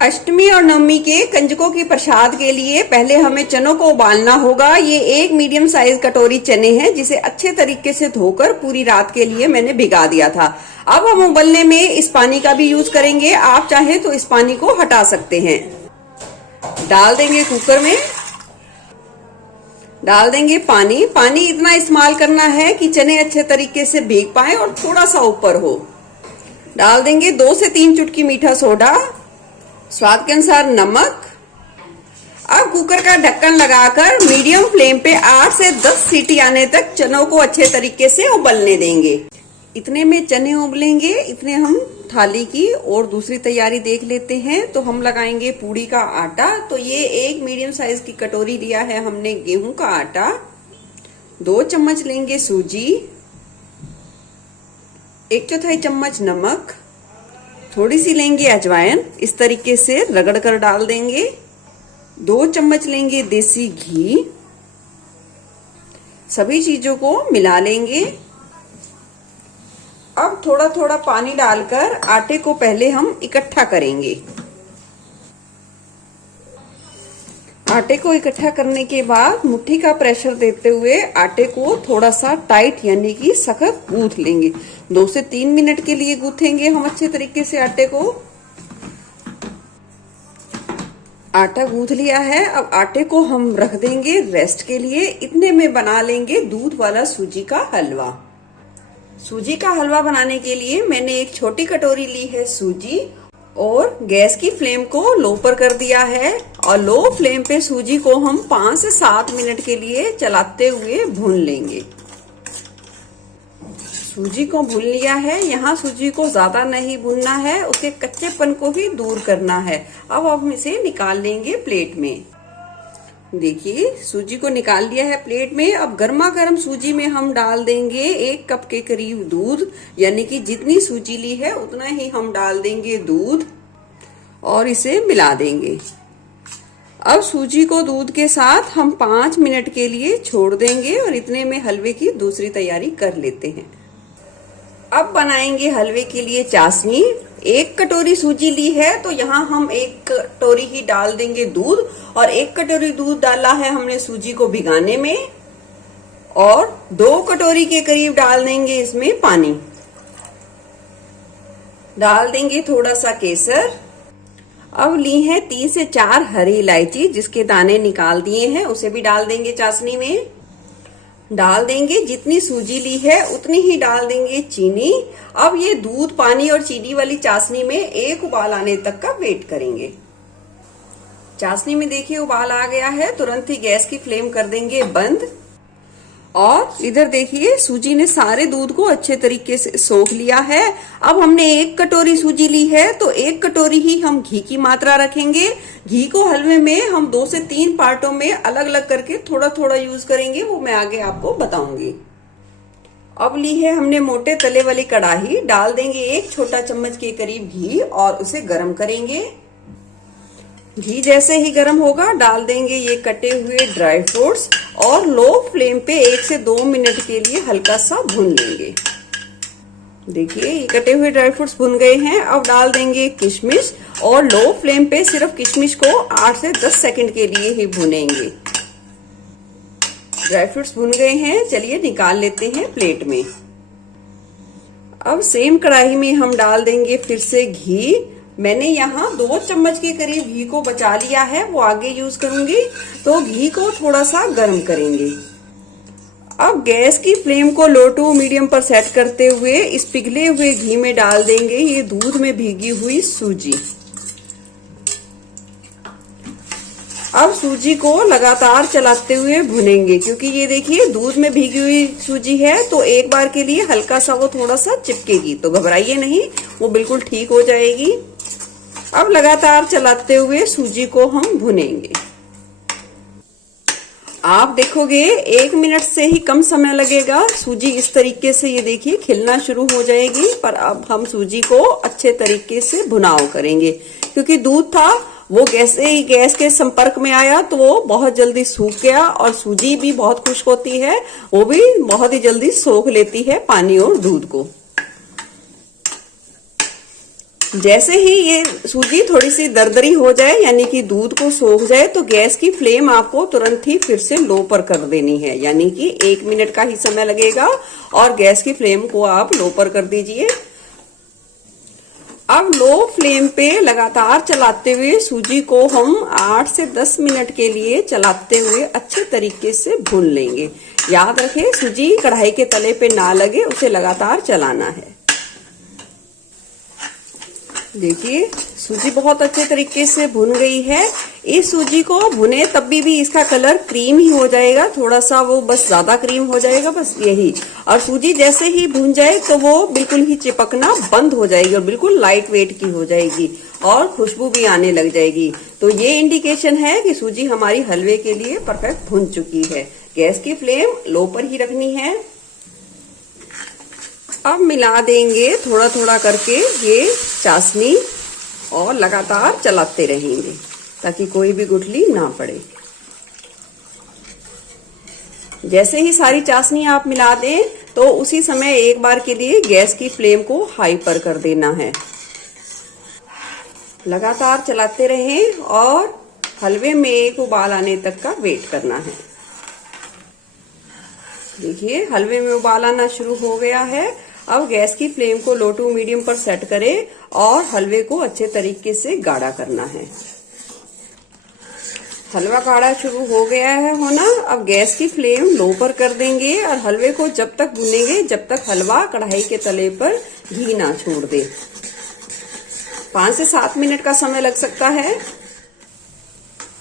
अष्टमी और नवमी के कंजकों के प्रसाद के लिए पहले हमें चनों को उबालना होगा। ये एक मीडियम साइज कटोरी चने हैं जिसे अच्छे तरीके से धोकर पूरी रात के लिए मैंने भिगा दिया था। अब हम उबलने में इस पानी का भी यूज करेंगे। आप चाहे तो इस पानी को हटा सकते हैं। डाल देंगे कुकर में, डाल देंगे पानी। पानी इतना इस्तेमाल करना है कि चने अच्छे तरीके से भीग पाए और थोड़ा सा ऊपर हो। डाल देंगे 2 से 3 चुटकी मीठा सोडा, स्वाद के अनुसार नमक। अब कुकर का ढक्कन लगाकर मीडियम फ्लेम पे 8 से 10 सीटी आने तक चनों को अच्छे तरीके से उबलने देंगे। इतने में चने उबलेंगे, इतने हम थाली की और दूसरी तैयारी देख लेते हैं। तो हम लगाएंगे पूड़ी का आटा। तो ये एक मीडियम साइज की कटोरी लिया है हमने गेहूं का आटा। 2 चम्मच लेंगे सूजी, 1/4 चम्मच नमक, थोड़ी सी लेंगे अजवाइन, इस तरीके से रगड़ कर डाल देंगे। 2 चम्मच लेंगे देसी घी। सभी चीजों को मिला लेंगे। अब थोड़ा थोड़ा पानी डालकर आटे को पहले हम इकट्ठा करेंगे। आटे को इकट्ठा करने के बाद मुट्ठी का प्रेशर देते हुए आटे को थोड़ा सा टाइट यानी कि सख्त गूंथ लेंगे। 2 से 3 मिनट के लिए गूंथेंगे हम अच्छे तरीके से आटे को। आटा गूंथ लिया है। अब आटे को हम रख देंगे रेस्ट के लिए। इतने में बना लेंगे दूध वाला सूजी का हलवा। सूजी का हलवा बनाने के लिए मैंने एक छोटी कटोरी ली है सूजी और गैस की फ्लेम को लो पर कर दिया है। और लो फ्लेम पे सूजी को हम 5 से 7 मिनट के लिए चलाते हुए भून लेंगे। सूजी को भून लिया है। यहाँ सूजी को ज्यादा नहीं भूनना है, उसके कच्चेपन को ही दूर करना है। अब हम इसे निकाल लेंगे प्लेट में। देखिए सूजी को निकाल लिया है प्लेट में। अब गर्मा गर्म सूजी में हम डाल देंगे 1 कप के करीब दूध, यानी कि जितनी सूजी ली है उतना ही हम डाल देंगे दूध और इसे मिला देंगे। अब सूजी को दूध के साथ हम 5 मिनट के लिए छोड़ देंगे और इतने में हलवे की दूसरी तैयारी कर लेते हैं। अब बनाएंगे हलवे के लिए चाशनी। 1 कटोरी सूजी ली है तो यहाँ हम 1 कटोरी ही डाल देंगे दूध और 1 कटोरी दूध डाला है हमने सूजी को भिगाने में और 2 कटोरी के करीब डाल देंगे इसमें पानी। डाल देंगे थोड़ा सा केसर। अब ली है 3 से 4 हरी इलायची जिसके दाने निकाल दिए हैं, उसे भी डाल देंगे चाशनी में। डाल देंगे जितनी सूजी ली है उतनी ही डाल देंगे चीनी। अब ये दूध, पानी और चीनी वाली चाशनी में एक उबाल आने तक का वेट करेंगे। चाशनी में देखिए उबाल आ गया है, तुरंत ही गैस की फ्लेम कर देंगे बंद। और इधर देखिए सूजी ने सारे दूध को अच्छे तरीके से सोख लिया है। अब हमने 1 कटोरी सूजी ली है तो 1 कटोरी ही हम घी की मात्रा रखेंगे। घी को हलवे में हम 2 से 3 पार्टों में अलग अलग करके थोड़ा थोड़ा यूज करेंगे, वो मैं आगे आपको बताऊंगी। अब ली है हमने मोटे तले वाली कढ़ाई। डाल देंगे 1 छोटा चम्मच के करीब घी और उसे गर्म करेंगे। घी जैसे ही गर्म होगा डाल देंगे ये कटे हुए ड्राई फ्रूट्स और लो फ्लेम पे 1 से 2 मिनट के लिए हल्का सा भून लेंगे। देखिए ये कटे हुए ड्राई फ्रूट्स भुन गए हैं। अब डाल देंगे किशमिश और लो फ्लेम पे सिर्फ किशमिश को 8 से 10 सेकंड के लिए ही भुनेंगे। ड्राई फ्रूट्स भुन गए हैं, चलिए निकाल लेते हैं प्लेट में। अब सेम कढ़ाई में हम डाल देंगे फिर से घी। मैंने यहाँ 2 चम्मच के करीब घी को बचा लिया है, वो आगे यूज करूंगी। तो घी को थोड़ा सा गर्म करेंगे। अब गैस की फ्लेम को लो टू मीडियम पर सेट करते हुए इस पिघले हुए घी में डाल देंगे ये दूध में भीगी हुई सूजी। अब सूजी को लगातार चलाते हुए भुनेंगे क्योंकि ये देखिए दूध में भीगी हुई सूजी है तो एक बार के लिए हल्का सा वो थोड़ा सा चिपकेगी, तो घबराइए नहीं, वो बिल्कुल ठीक हो जाएगी। अब लगातार चलाते हुए सूजी को हम भुनेंगे। आप देखोगे 1 मिनट से ही कम समय लगेगा। सूजी इस तरीके से ये देखिए खिलना शुरू हो जाएगी। पर अब हम सूजी को अच्छे तरीके से भुनाव करेंगे क्योंकि दूध था वो ही गैस के संपर्क में आया तो वो बहुत जल्दी सूख गया। और सूजी भी बहुत खुश्क होती है, वो भी बहुत ही जल्दी सोख लेती है पानी और दूध को। जैसे ही ये सूजी थोड़ी सी दरदरी हो जाए यानी कि दूध को सोख जाए तो गैस की फ्लेम आपको तुरंत ही फिर से लो पर कर देनी है, यानी कि 1 मिनट का ही समय लगेगा और गैस की फ्लेम को आप लो पर कर दीजिए। अब लो फ्लेम पे लगातार चलाते हुए सूजी को हम 8 से 10 मिनट के लिए चलाते हुए अच्छे तरीके से भून लेंगे। याद रखें सूजी कढ़ाई के तले पे ना लगे, उसे लगातार चलाना है। देखिए सूजी बहुत अच्छे तरीके से भुन गई है। इस सूजी को भुने तब भी इसका कलर क्रीम ही हो जाएगा, थोड़ा सा वो बस ज्यादा क्रीम हो जाएगा, बस यही। और सूजी जैसे ही भुन जाए तो वो बिल्कुल ही चिपकना बंद हो जाएगी और बिल्कुल लाइट वेट की हो जाएगी और खुशबू भी आने लग जाएगी। तो ये इंडिकेशन है कि सूजी हमारी हलवे के लिए परफेक्ट भुन चुकी है। गैस की फ्लेम लो पर ही रखनी है। अब मिला देंगे थोड़ा थोड़ा करके ये चाशनी और लगातार चलाते रहेंगे ताकि कोई भी गुठली ना पड़े। जैसे ही सारी चाशनी आप मिला दें तो उसी समय एक बार के लिए गैस की फ्लेम को हाई पर कर देना है। लगातार चलाते रहें और हलवे में एक उबाल आने तक का वेट करना है। देखिए हलवे में उबाल आना शुरू हो गया है। अब गैस की फ्लेम को लो टू मीडियम पर सेट करें और हलवे को अच्छे तरीके से गाढ़ा करना है। हलवा गाढ़ा शुरू हो गया है होना। अब गैस की फ्लेम लो पर कर देंगे और हलवे को जब तक भूनेंगे जब तक हलवा कढ़ाई के तले पर घी ना छोड़ दे। 5 से 7 मिनट का समय लग सकता है।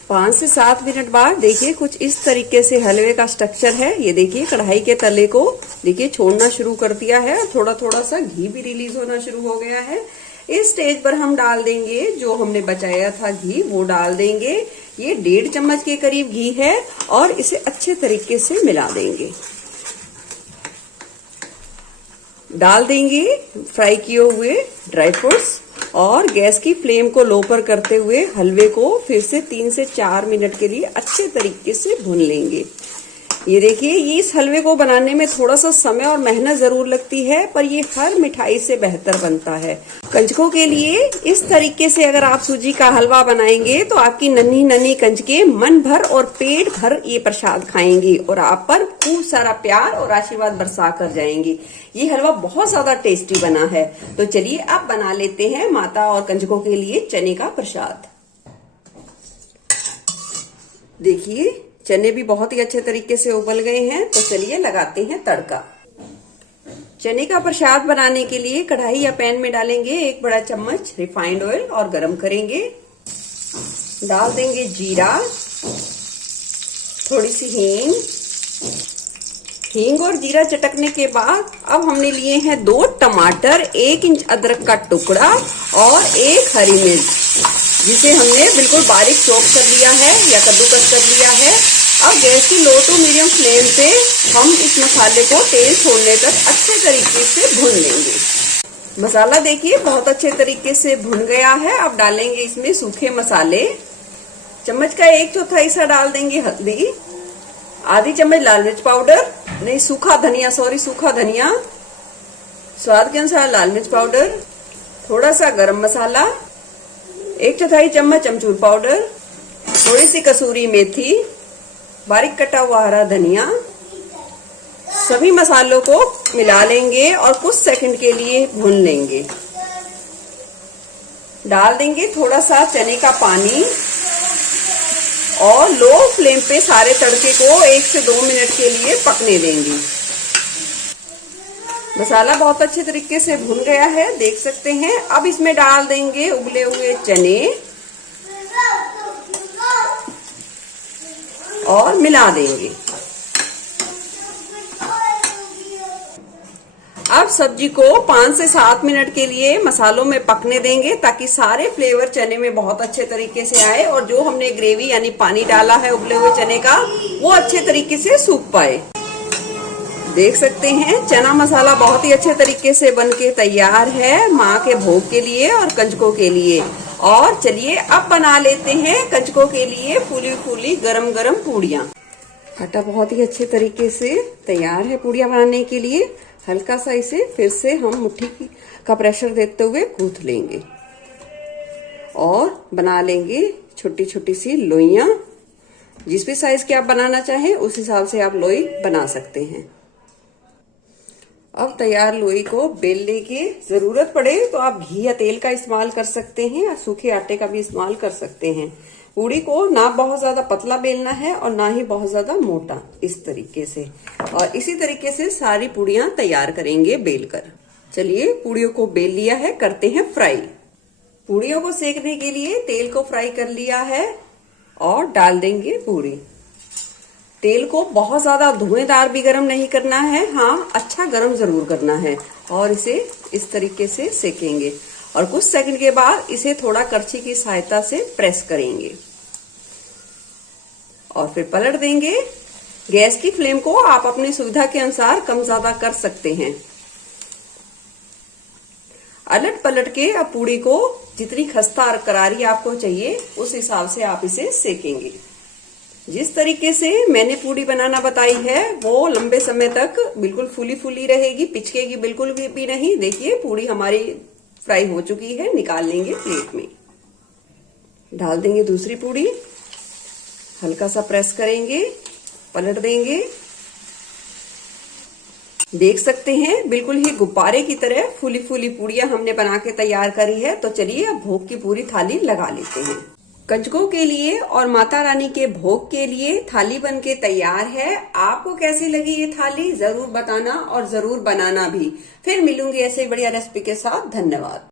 5 से 7 मिनट बाद देखिए कुछ इस तरीके से हलवे का स्ट्रक्चर है। ये देखिए कढ़ाई के तले को देखिए छोड़ना शुरू कर दिया है और थोड़ा थोड़ा सा घी भी रिलीज होना शुरू हो गया है। इस स्टेज पर हम डाल देंगे जो हमने बचाया था घी, वो डाल देंगे। ये 1.5 चम्मच के करीब घी है और इसे अच्छे तरीके से मिला देंगे। डाल देंगे फ्राई किए हुए ड्राई फ्रूट्स और गैस की फ्लेम को लो पर करते हुए हलवे को फिर से 3 से 4 मिनट के लिए अच्छे तरीके से भून लेंगे। ये देखिए ये इस हलवे को बनाने में थोड़ा सा समय और मेहनत जरूर लगती है, पर ये हर मिठाई से बेहतर बनता है। कंजकों के लिए इस तरीके से अगर आप सूजी का हलवा बनाएंगे तो आपकी नन्ही नन्ही कंजके मन भर और पेट भर ये प्रसाद खाएंगी और आप पर खूब सारा प्यार और आशीर्वाद बरसा कर जाएंगी। ये हलवा बहुत ज्यादा टेस्टी बना है। तो चलिए अब बना लेते हैं माता और कंजकों के लिए चने का प्रसाद। देखिए चने भी बहुत ही अच्छे तरीके से उबल गए हैं। तो चलिए लगाते हैं तड़का। चने का प्रसाद बनाने के लिए कढ़ाई या पैन में डालेंगे 1 बड़ा चम्मच रिफाइंड ऑयल और गरम करेंगे। डाल देंगे जीरा, थोड़ी सी हींग और जीरा चटकने के बाद अब हमने लिए हैं 2 टमाटर, 1 इंच अदरक का टुकड़ा और 1 हरी मिर्च जिसे हमने बिल्कुल बारीक चॉप कर लिया है या कद्दूकस कर लिया है। अब गैस की लो टू मीडियम फ्लेम पे हम इस मसाले को तेल छोड़ने तक अच्छे तरीके से भून लेंगे। मसाला देखिए बहुत अच्छे तरीके से भुन गया है। अब डालेंगे इसमें सूखे मसाले। चम्मच का 1/4 हिस्सा डाल देंगे हल्दी, आधी चम्मच लाल मिर्च पाउडर, नहीं सूखा धनिया, स्वाद के अनुसार लाल मिर्च पाउडर, थोड़ा सा गरम मसाला, 1/4 चम्मच अमचूर पाउडर, थोड़ी सी कसूरी मेथी, बारीक कटा हुआ हरा धनिया। सभी मसालों को मिला लेंगे और कुछ सेकंड के लिए भून लेंगे। डाल देंगे थोड़ा सा चने का पानी और लो फ्लेम पे सारे तड़के को 1 से 2 मिनट के लिए पकने देंगे। मसाला बहुत अच्छे तरीके से भुन गया है, देख सकते हैं। अब इसमें डाल देंगे उबले हुए चने और मिला देंगे। अब सब्जी को 5 से 7 मिनट के लिए मसालों में पकने देंगे ताकि सारे फ्लेवर चने में बहुत अच्छे तरीके से आए और जो हमने ग्रेवी यानी पानी डाला है उबले हुए चने का वो अच्छे तरीके से सूख पाए। देख सकते हैं चना मसाला बहुत ही अच्छे तरीके से बनके तैयार है माँ के भोग के लिए और कंजकों के लिए। और चलिए अब बना लेते हैं कंजकों के लिए फूली फूली गरम गरम पूड़ियाँ। आटा बहुत ही अच्छे तरीके से तैयार है पूड़ियाँ बनाने के लिए। हल्का सा इसे फिर से हम मुट्ठी का प्रेशर देते हुए गूंथ लेंगे। और बना लेंगे छोटी छोटी सी लोइयां। जिस भी साइज के आप बनाना चाहें उस हिसाब से आप लोई बना सकते हैं। अब तैयार लोई को बेलने की जरूरत पड़े तो आप घी या तेल का इस्तेमाल कर सकते हैं या सूखे आटे का भी इस्तेमाल कर सकते हैं। पूड़ी को ना बहुत ज्यादा पतला बेलना है और ना ही बहुत ज्यादा मोटा, इस तरीके से। और इसी तरीके से सारी पूड़ियां तैयार करेंगे बेलकर। चलिए पूड़ियों को बेल लिया है, करते हैं फ्राई। पूड़ियों को सेकने के लिए तेल को फ्राई कर लिया है और डाल देंगे पूड़ी। तेल को बहुत ज्यादा धुएंदार भी गरम नहीं करना है, हाँ अच्छा गरम जरूर करना है। और इसे इस तरीके से सेकेंगे और कुछ सेकंड के बाद इसे थोड़ा करछी की सहायता से प्रेस करेंगे और फिर पलट देंगे। गैस की फ्लेम को आप अपनी सुविधा के अनुसार कम ज्यादा कर सकते हैं। अलट पलट के अब पूड़ी को जितनी खस्ता और करारी आपको चाहिए उस हिसाब से आप इसे सेकेंगे। जिस तरीके से मैंने पूड़ी बनाना बताई है वो लंबे समय तक बिल्कुल फूली फूली रहेगी, पिचकेगी बिल्कुल भी नहीं। देखिए पूड़ी हमारी फ्राई हो चुकी है, निकाल लेंगे प्लेट में। डाल देंगे दूसरी पूड़ी, हल्का सा प्रेस करेंगे, पलट देंगे। देख सकते हैं बिल्कुल ही गुब्बारे की तरह फूली फूली पूड़ियां हमने बना के तैयार करी है। तो चलिए अब भोग की पूरी थाली लगा लेते हैं। कंजकों के लिए और माता रानी के भोग के लिए थाली बन के तैयार है। आपको कैसी लगी ये थाली जरूर बताना और जरूर बनाना भी। फिर मिलूंगी ऐसे बढ़िया रेसिपी के साथ। धन्यवाद।